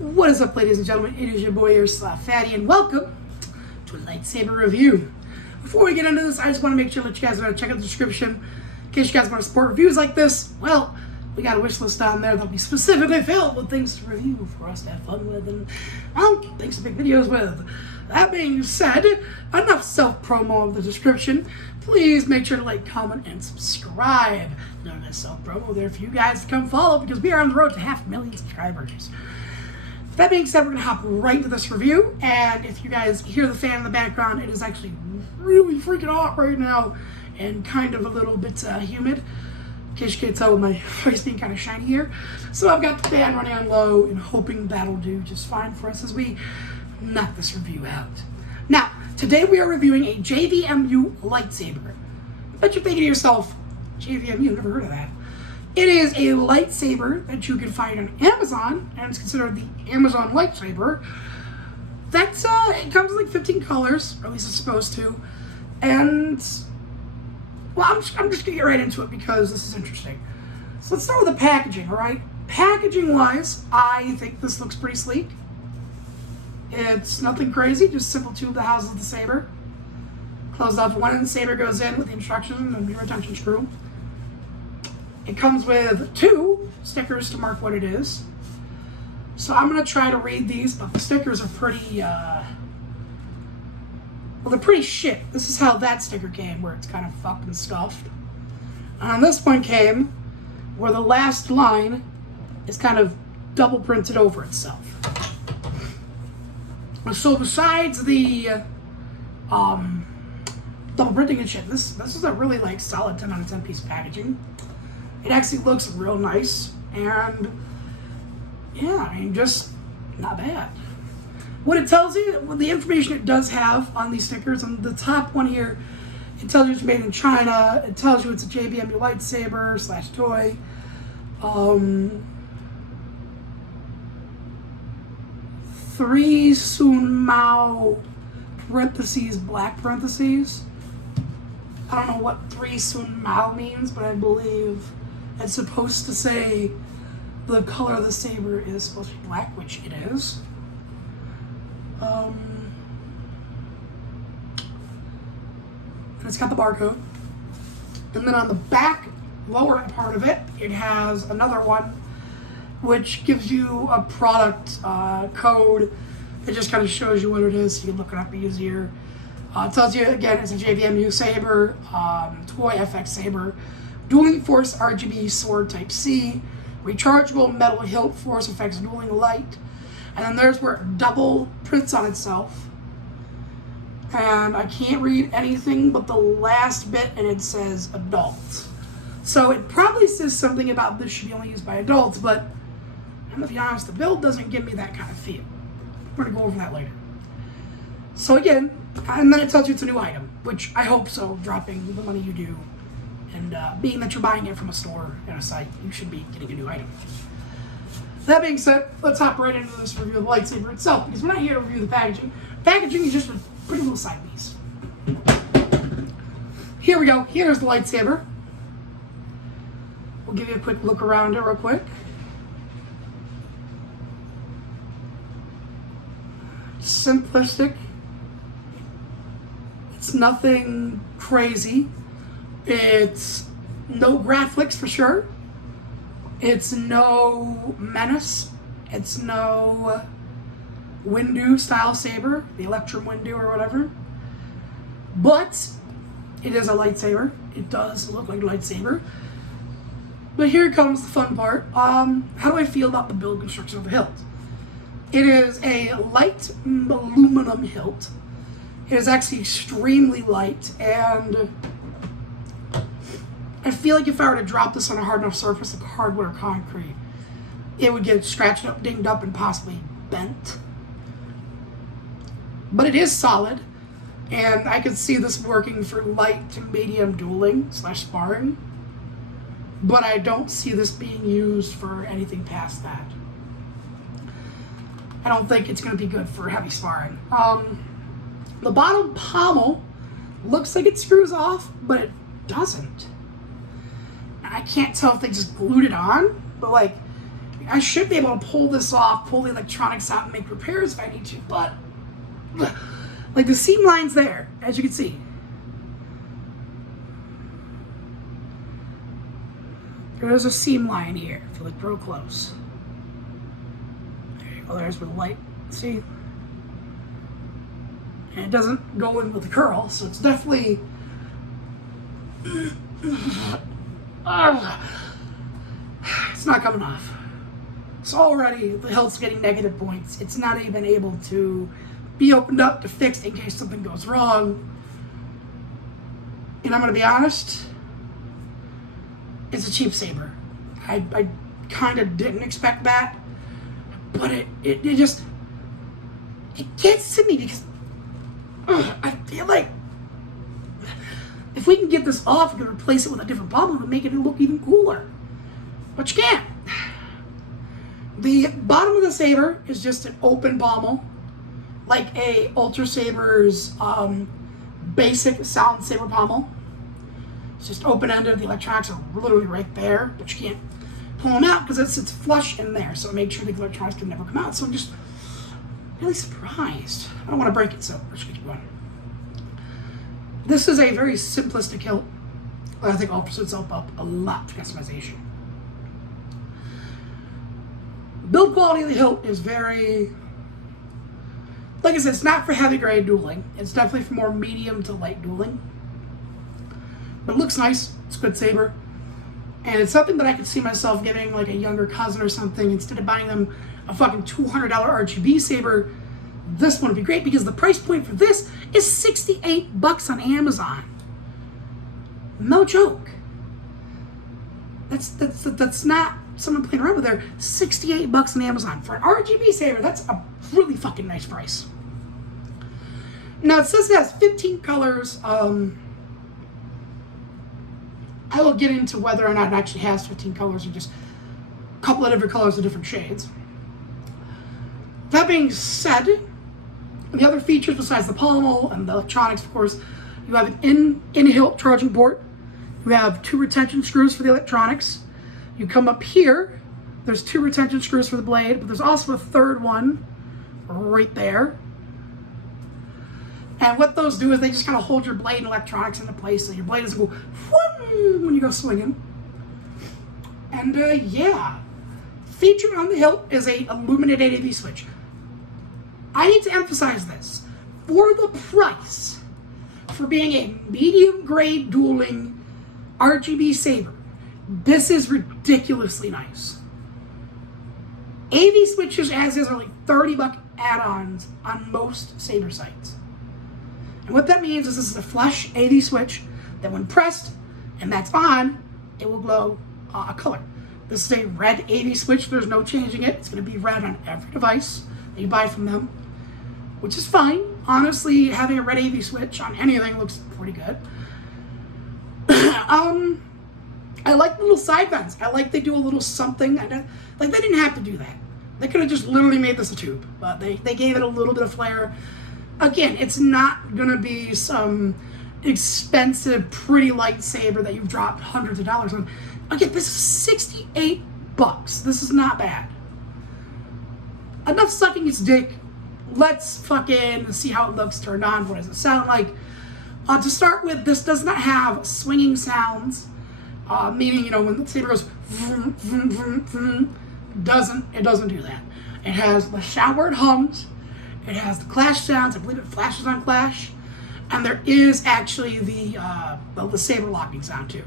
What is up, ladies and gentlemen? It is your boy Airsoftfatty, and welcome to a lightsaber review. Before we get into this, I just want to make sure that you guys know to check out the description in case you guys want to support reviews like this. Well, we got a wish list down there that'll be specifically filled with things to review for us to have fun with and, well, things to make videos with. That being said, enough self-promo of the description. Please make sure to like, comment, and subscribe. None of this self-promo there for you guys to come follow because we are on the road to 500,000 subscribers. That being said, we're going to hop right into this review, and if you guys hear the fan in the background, it is actually really freaking hot right now, and kind of a little bit humid, in case you can't tell with my face being kind of shiny here. So I've got the fan running on low, and hoping that'll do just fine for us as we knock this review out. Now, today we are reviewing a JVMU lightsaber. I bet you're thinking to yourself, JVMU, never heard of that. It is a lightsaber that you can find on Amazon, and it's considered the Amazon lightsaber. That's, it comes in like 15 colors, or at least it's supposed to. And, well, I'm just gonna get right into it because this is interesting. So let's start with the packaging, alright? Packaging-wise, I think this looks pretty sleek. It's nothing crazy, just simple tube that houses the saber. Closed off one end, saber goes in with the instructions and your retention screw. It comes with 2 stickers to mark what it is. So I'm going to try to read these, but the stickers are pretty, well, they're pretty shit. This is how that sticker came, where it's kind of fucking stuffed. And this one came where the last line is kind of double printed over itself. So besides the double printing and shit, this is a really like solid 10 out of 10 piece of packaging. It actually looks real nice, and yeah, I mean, just not bad. What it tells you, well, the information it does have on these stickers, on the top one here, it tells you it's made in China. It tells you it's a JVMU lightsaber / toy. 3 Sun Mao parentheses, black parentheses. I don't know what 3 Sun Mao means, but I believe it's supposed to say the color of the saber is supposed to be black, which it is. And it's got the barcode. And then on the back, lower part of it, it has another one, which gives you a product code. It just kind of shows you what it is, so you can look it up easier. It tells you, again, it's a JVMU saber, toy FX saber, dueling force RGB sword type C, rechargeable metal hilt force effects dueling light, and then there's where it double prints on itself. And I can't read anything but the last bit, and it says adult. So it probably says something about this should be only used by adults, but I'm gonna be honest, the build doesn't give me that kind of feel. We're gonna go over that later. So again, and then it tells you it's a new item, which I hope so, dropping the money you do. And being that you're buying it from a store and a site, you should be getting a new item. That being said, let's hop right into this review of the lightsaber itself, because we're not here to review the packaging. Packaging is just a pretty little side piece. Here we go. Here's the lightsaber. We'll give you a quick look around it real quick. Simplistic. It's nothing crazy. It's no graphics for sure. It's no menace. It's no Windu style saber, the Electrum Windu or whatever. But it is a lightsaber. It does look like a lightsaber. But here comes the fun part. How do I feel about the build construction of the hilt? It is a light aluminum hilt. It is actually extremely light, and I feel like if I were to drop this on a hard enough surface like hardwood or concrete, it would get scratched up, dinged up, and possibly bent. But it is solid, and I could see this working for light to medium dueling / sparring, but I don't see this being used for anything past that. I don't think it's going to be good for heavy sparring. The bottom pommel looks like it screws off, but it doesn't. I can't tell if they just glued it on, but like, I should be able to pull this off, pull the electronics out, and make repairs if I need to, but like the seam line's there, as you can see. There's a seam line here, if you look real close. There you go, there's where the light, see? And it doesn't go in with the curl, so it's definitely... it's not coming off. So already the Hilt's getting negative points. It's not even able to be opened up to fix in case something goes wrong. And I'm gonna be honest, it's a cheap saber. I kind of didn't expect that, but it just, it gets to me because I feel like if we can get this off, we can replace it with a different pommel and make it look even cooler. But you can't. The bottom of the saber is just an open pommel, like a Ultra Saber's basic sound saber pommel. It's just open-ended. The electronics are literally right there, but you can't pull them out because it's flush in there. So make sure the electronics can never come out. So I'm just really surprised. I don't want to break it, so we're just gonna keep going. This is a very simplistic hilt. I think offers itself up a lot to customization. Build quality of the hilt is very, like I said, it's not for heavy grade dueling. It's definitely for more medium to light dueling. But it looks nice. It's a good saber. And it's something that I could see myself giving like a younger cousin or something. Instead of buying them a fucking $200 RGB saber, this one would be great because the price point for this is $68 on Amazon. No joke. That's not someone playing around with there. $68 on Amazon. For an RGB saber, that's a really fucking nice price. Now it says it has 15 colors. I will get into whether or not it actually has 15 colors or just a couple of different colors of different shades. That being said, the other features besides the pommel and the electronics, of course, you have an in-hilt charging port. You have 2 retention screws for the electronics. You come up here, there's 2 retention screws for the blade, but there's also a third one right there. And what those do is they just kind of hold your blade and electronics into place so your blade doesn't go when you go swinging. And yeah, featured on the hilt is a illuminated AV switch. I need to emphasize this. For the price, for being a medium grade dueling RGB saber, this is ridiculously nice. AV switches as is are like $30 add-ons on most saber sites. And what that means is this is a flush AV switch that when pressed and that's on, it will glow a color. This is a red AV switch. There's no changing it. It's going to be red on every device that you buy from them, which is fine. Honestly, having a red AV switch on anything looks pretty good. I like the little side vents. I like they do a little something. Like they didn't have to do that. They could have just literally made this a tube, but they gave it a little bit of flair. Again, it's not gonna be some expensive, pretty lightsaber that you've dropped hundreds of dollars on. Again, this is $68. This is not bad. Enough sucking its dick. Let's fucking see how it looks turned on. What does it sound like? To start with, this does not have swinging sounds, meaning, you know, when the saber goes vroom, vroom, vroom, vroom, it doesn't do that. It has the showered hums. It has the clash sounds. I believe it flashes on clash. And there is actually the saber locking sound too.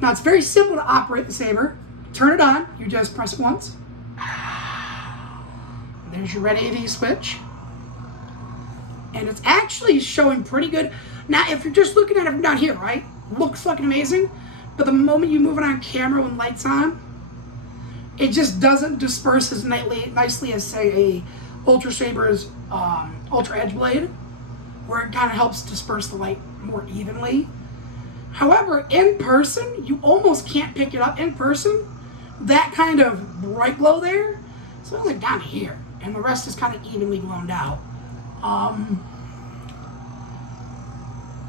Now it's very simple to operate the saber. Turn it on. You just press it once. There's your red AV switch. And it's actually showing pretty good. Now if you're just looking at it from down here, right? Looks fucking amazing. But the moment you move it on camera when lights on, it just doesn't disperse as nicely as, say, a Ultra Saber's Ultra Edge blade, where it kind of helps disperse the light more evenly. However, in person, you almost can't pick it up in person. That kind of bright glow there, it's only down here, and the rest is kind of evenly glowed out.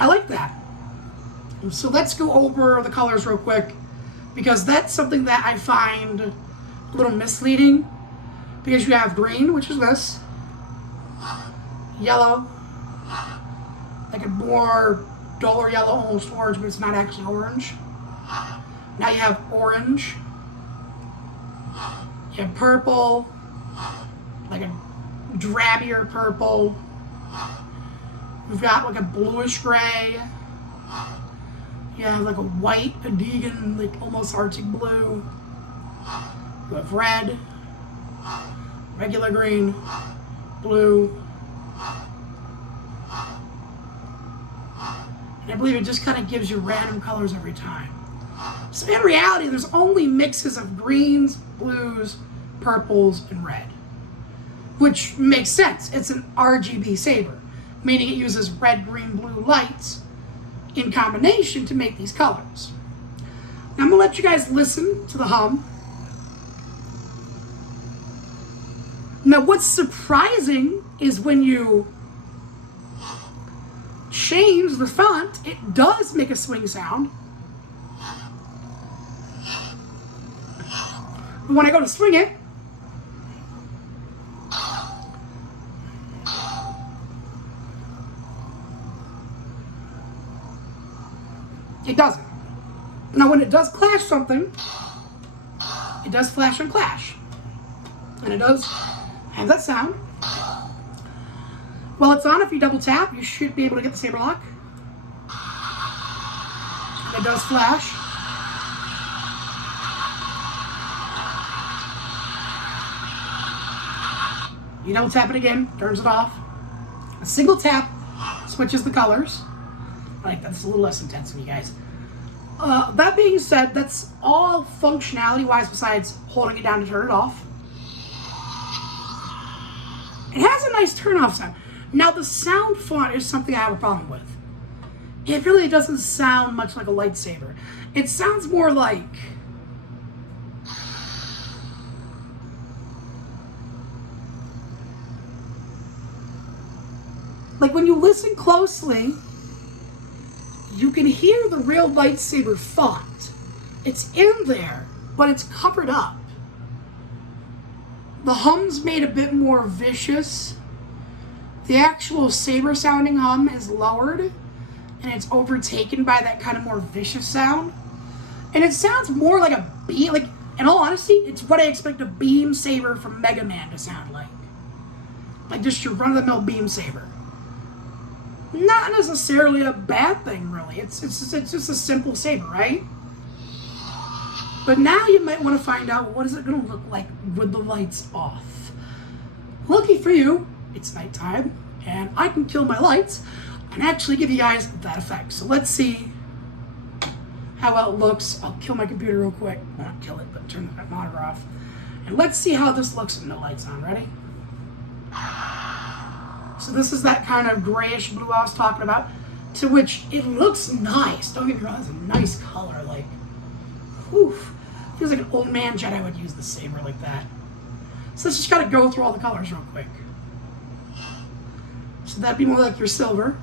I like that. So let's go over the colors real quick, because that's something that I find a little misleading because you have green, which is this, yellow, like a more duller yellow, almost orange, but it's not actually orange. Now you have orange, you have purple, like a drabbier purple. We've got like a bluish gray. You have like a white, a Deegan, like almost Arctic blue. You have red, regular green, blue. And I believe it just kind of gives you random colors every time. So in reality, there's only mixes of greens, blues, purples, and red. Which makes sense. It's an RGB saber, meaning it uses red, green, blue lights in combination to make these colors. Now I'm gonna let you guys listen to the hum. Now what's surprising is when you change the font, it does make a swing sound. But when I go to swing it, it doesn't. Now when it does clash something, it does flash and clash. And it does have that sound. While it's on, if you double tap, you should be able to get the saber lock. And it does flash. You double tap it again, turns it off. A single tap switches the colors. Like, that's a little less intense than you guys. That being said, that's all functionality-wise besides holding it down to turn it off. It has a nice turn-off sound. Now, the sound font is something I have a problem with. It really doesn't sound much like a lightsaber. It sounds more like... like when you listen closely, you can hear the real lightsaber font. It's in there, but it's covered up. The hum's made a bit more vicious. The actual saber sounding hum is lowered, and it's overtaken by that kind of more vicious sound. And it sounds more like a beam, like, in all honesty, it's what I expect a beam saber from Mega Man to sound like. Like just your run-of-the-mill beam saber. Not necessarily a bad thing, really. It's just a simple saber, right? But now you might want to find out, what is it going to look like with the lights off? Lucky for you, it's nighttime, and I can kill my lights and actually give you guys that effect. So let's see how well it looks. I'll kill my computer real quick. Well, not kill it, but turn the monitor off. And let's see how this looks with no lights on. Ready? So this is that kind of grayish blue I was talking about, to which it looks nice. Don't get me wrong, it's a nice color. Like, whew. Feels like an old man Jedi would use the saber like that. So let's just gotta go through all the colors real quick. So that'd be more like your silver.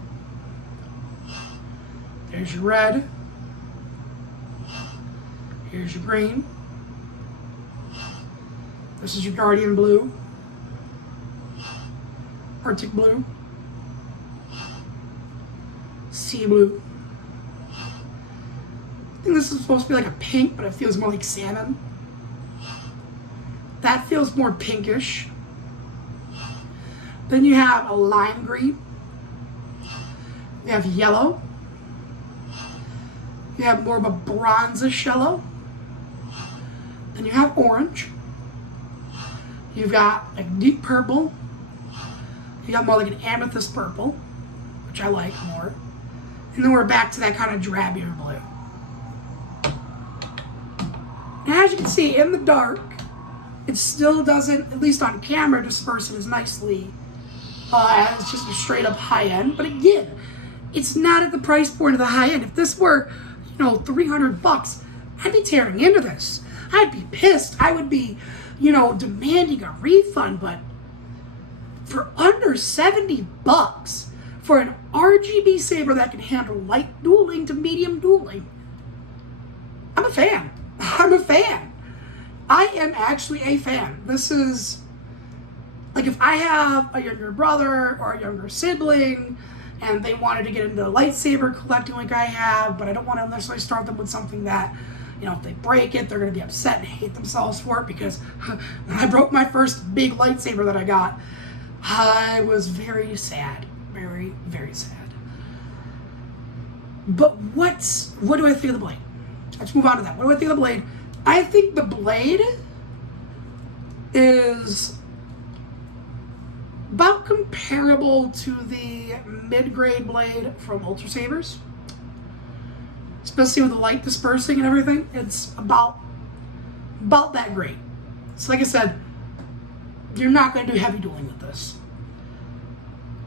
There's your red. Here's your green. This is your guardian blue. Arctic blue, sea blue. I think this is supposed to be like a pink, but it feels more like salmon. That feels more pinkish. Then you have a lime green. You have yellow. You have more of a bronzish yellow. Then you have orange. You've got a deep purple. You got more like an amethyst purple, which I like more. And then we're back to that kind of drabbier blue. And as you can see, in the dark, it still doesn't, at least on camera, disperse it as nicely as it's just a straight up high end. But again, it's not at the price point of the high end. If this were, you know, $300, I'd be tearing into this. I'd be pissed. I would be, you know, demanding a refund, but for under 70 bucks for an RGB saber that can handle light dueling to medium dueling, I'm a fan. I'm a fan. I am actually a fan. This is, like, if I have a younger brother or a younger sibling and they wanted to get into lightsaber collecting like I have, but I don't want to necessarily start them with something that, you know, if they break it, they're going to be upset and hate themselves for it, because when I broke my first big lightsaber that I got, I was very sad. Very, very sad. But what do I think of the blade? Let's move on to that. What do I think of the blade? I think the blade is about comparable to the mid-grade blade from Ultra Sabers, especially with the light dispersing and everything. It's about that great. So like I said, you're not going to do heavy dueling with this.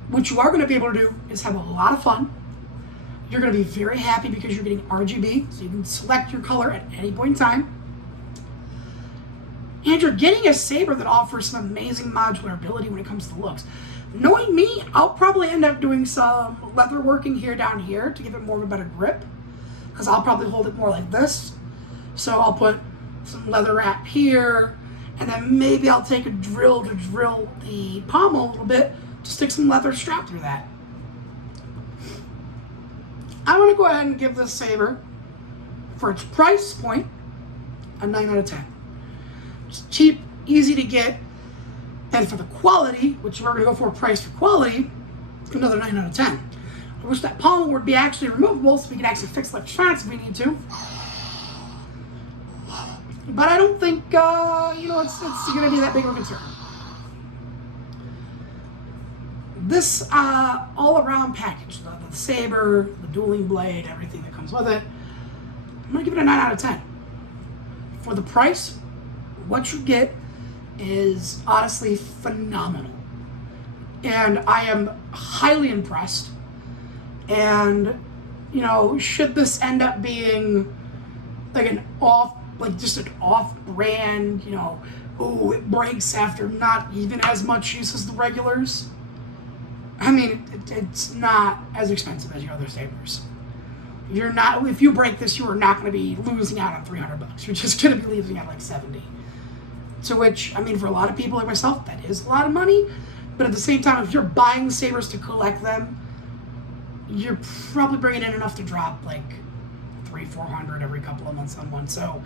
What you are going to be able to do is have a lot of fun. You're going to be very happy because you're getting RGB, so you can select your color at any point in time. And you're getting a saber that offers some amazing modular ability when it comes to looks. Knowing me, I'll probably end up doing some leather working here down here to give it more of a better grip, because I'll probably hold it more like this. So I'll put some leather wrap here, and then maybe I'll take a drill to drill the pommel a little bit to stick some leather strap through that. I'm going to go ahead and give this saber, for its price point, a 9 out of 10. It's cheap, easy to get, and for the quality, which we're going to go for price for quality, another 9 out of 10. I wish that pommel would be actually removable so we could actually fix electronics if we need to. But I don't think, it's going to be that big of a concern. This all-around package, the saber, the dueling blade, everything that comes with it, I'm going to give it a 9 out of 10. For the price, what you get is honestly phenomenal. And I am highly impressed. And, should this end up being like just an off-brand, it breaks after not even as much use as the regulars. I mean, it's not as expensive as your other sabers. If you break this, you are not going to be losing out on $300. You're just going to be losing out like 70. To which, for a lot of people like myself, that is a lot of money. But at the same time, if you're buying sabers to collect them, you're probably bringing in enough to drop like $300-400 every couple of months on one. So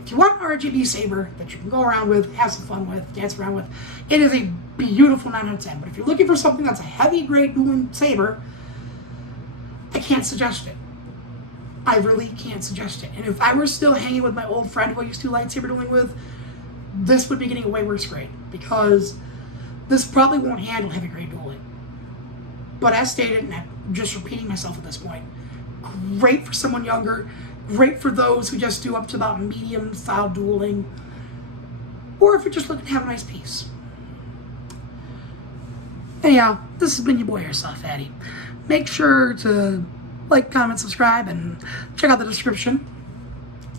if you want an RGB saber that you can go around with, have some fun with, dance around with, it is a beautiful 9 out of 10. But if you're looking for something that's a heavy grade dueling saber, I can't suggest it. I really can't suggest it. And if I were still hanging with my old friend who I used to lightsaber dueling with, this would be getting a way worse grade, because this probably won't handle heavy grade dueling. But as stated, and I'm just repeating myself at this point, great for someone younger, great for those who just do up to about medium style dueling, or if you're just looking to have a nice piece. Anyhow, this has been your boy Airsoftfatty. Make sure to like, comment, subscribe, and check out the description.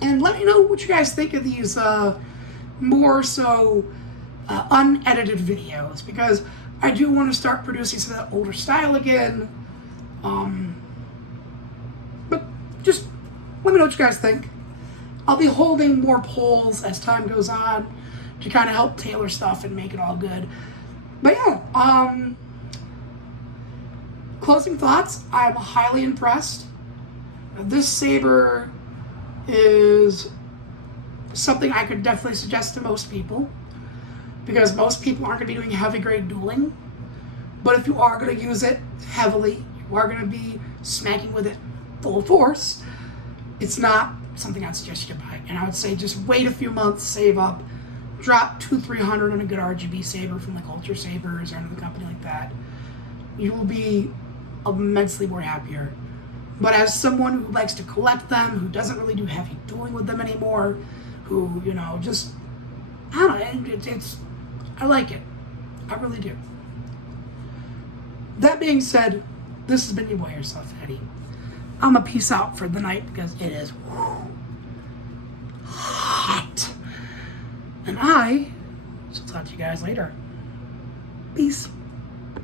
And let me know what you guys think of these more so unedited videos, because I do want to start producing some of that older style again. But just let me know what you guys think. I'll be holding more polls as time goes on to kind of help tailor stuff and make it all good. But yeah, closing thoughts, I'm highly impressed. This saber is something I could definitely suggest to most people, because most people aren't going to be doing heavy grade dueling. But if you are going to use it heavily, you are going to be smacking with it full force, it's not something I'd suggest you buy. And I would say just wait a few months, save up, drop $200-300 on a good RGB saber from like Ultra Sabers or another company like that. You will be immensely more happier. But as someone who likes to collect them, who doesn't really do heavy dueling with them anymore, who, just, I don't know, I like it. I really do. That being said, this has been your boy Airsoftfatty. I'm gonna peace out for the night because it is hot. And I shall talk to you guys later. Peace.